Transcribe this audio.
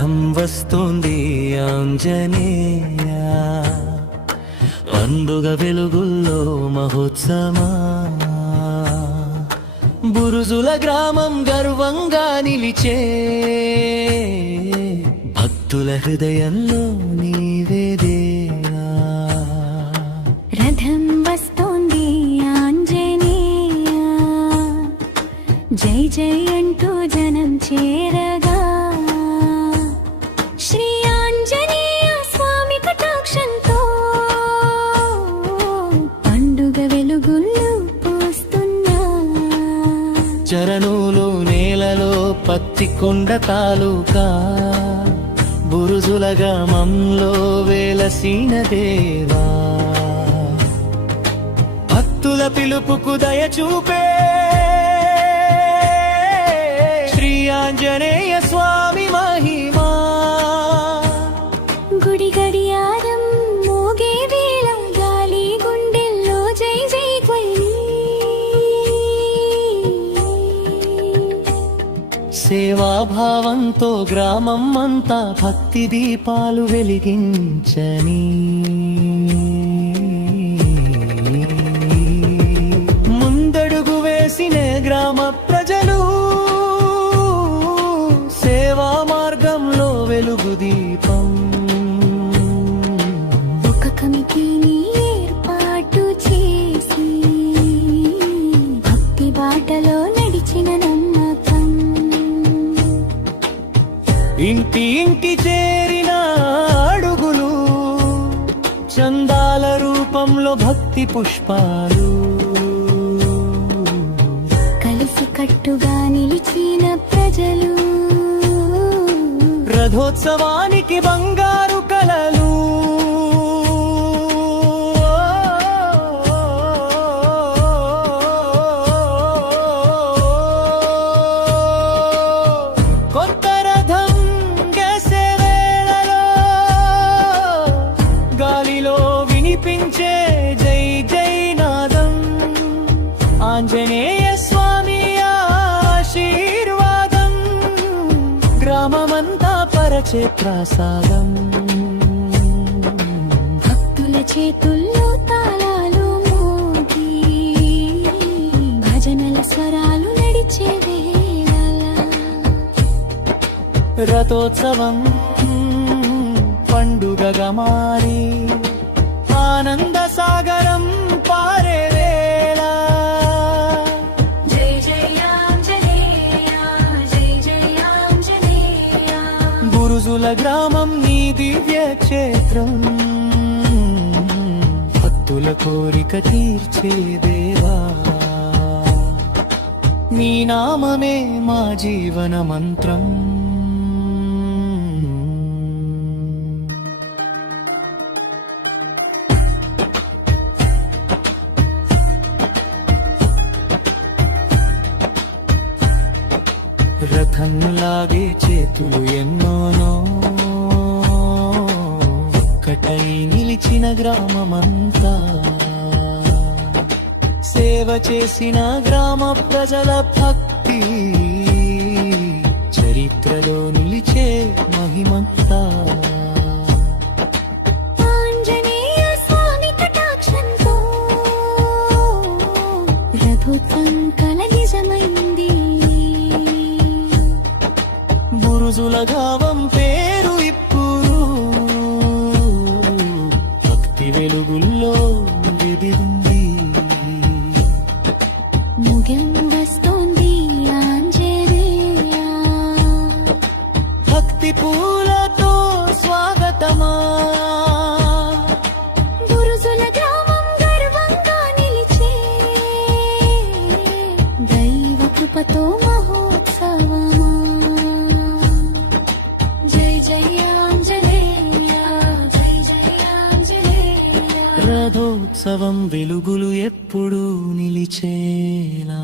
రథం వస్తుంది ఆంజనేయ, పండుగ వెలుగుల్లో మహోత్సవమా. బురుజుల గ్రామం గర్వంగా నిలిచే, భక్తుల హృదయంలో నీవే దేవా. రథం వస్తోంది ఆంజనేయ, జై జై అంటూ జనం చేరగా, శ్రీ ఆంజనేయ స్వామి కటాక్షంతో పండుగ వెలుగుల్లో పోస్తున్నా. చరణులు నేలలో పత్తి కొండ తాలూకా, బురుజుల గ్రామంలో వెలసిన దేవా. భక్తుల పిలుపుకు దయ చూపే శ్రీ ఆంజనేయ స్వామి మహిమా. గుడి గడియారం మోగే వేళ గాలి గుండెల్లో జై జై ధ్వని. సేవాభావంతో గ్రామం అంతా భక్తి దీపాలు వెలిగించని, ముందడుగు వేసిన గ్రామ ప్రజలు సేవా మార్గంలో వెలుగు దీపం. ఒక కమిటీని ఏర్పాటు చేసి భక్తి బాటలో నడిచిన నమ్మకం. ఇంటి ఇంటి చేరిన అడుగులు, చందాల రూపంలో భక్తి పుష్పాలు. కలిసి కట్టుగా నిలిచిన ప్రజలు, రథోత్సవానికి బంగారు కలలు. కొత్త రథం గెసె వేళలో గాలిలో వినిపించే జై జై నాదం. ఆంజనేయ స్వామి ఆశీర్వాదం, గ్రామమంతా పరచే ప్రసాదం. భక్తుల చేతుల్లో తాళాలు మోగి భజనల స్వరాలు నడిచే వేళ, రథోత్సవం పండుగగా మారి ఆనంద సాగరం పారే వేళ. జై జై ఆంజనేయ, జై జై ఆంజనేయ. బురుజుల గ్రామం నీ దివ్య క్షేత్రం, భక్తుల కోరిక తీర్చే దేవా. నీ నామమే మా జీవన మంత్రం. రథం లాగే చేతులు ఎన్నోనో, ఒక్కటై నిలిచిన గ్రామమంతా. సేవ చేసిన గ్రామ ప్రజల భక్తి, చరిత్రలో నిలిచే మహిమంతా. ఆంజనేయ స్వామి కటాక్షంతో రథోత్సవం కల నిజమైంది. బురుజుల గావం పేరు ఇప్పుడు భక్తి వెలుగుల్లో వెదిరింది. ముగం వస్తోంది ఆంజనేయ, భక్తి పూలతో స్వాగతమా. బురుజుల గ్రామం గర్వంగా నిలిచే, దైవ కృపతో మహోత్సవమా. జై జై ఆంజనేయ, జై జై ఆంజనేయ. రథోత్సవం వెలుగులు ఎప్పుడు నిలిచేలా.